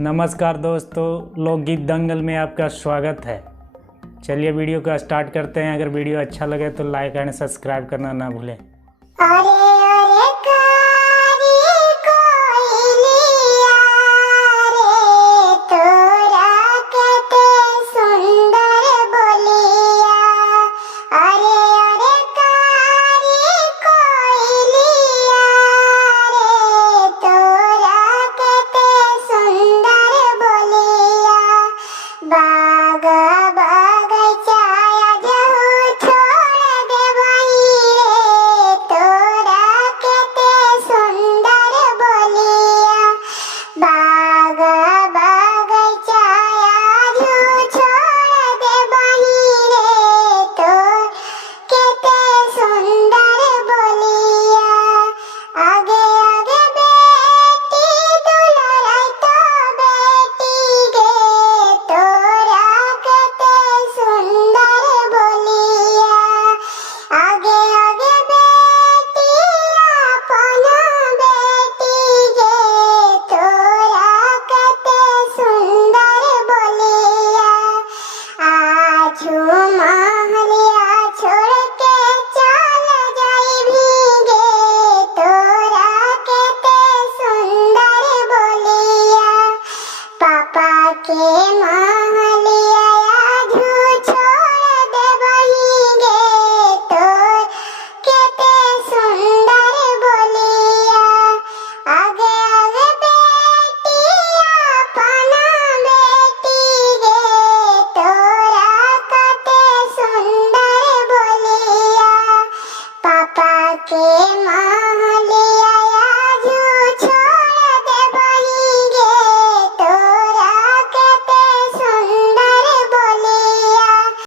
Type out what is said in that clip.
नमस्कार दोस्तों, लोकगीत दंगल में आपका स्वागत है। चलिए वीडियो का स्टार्ट करते हैं। अगर वीडियो अच्छा लगे तो लाइक एंड सब्सक्राइब करना ना भूलें। अरे अरे कारी कोयलिया रे तोरा केते सुंदर बोलिया। अरे अरे कारी कोयलिया रे तोरा केते सुंदर बोलिया। बाग बगैचा जहू छोड़ देबई रे तोरा केते सुंदर बोलिया। बाग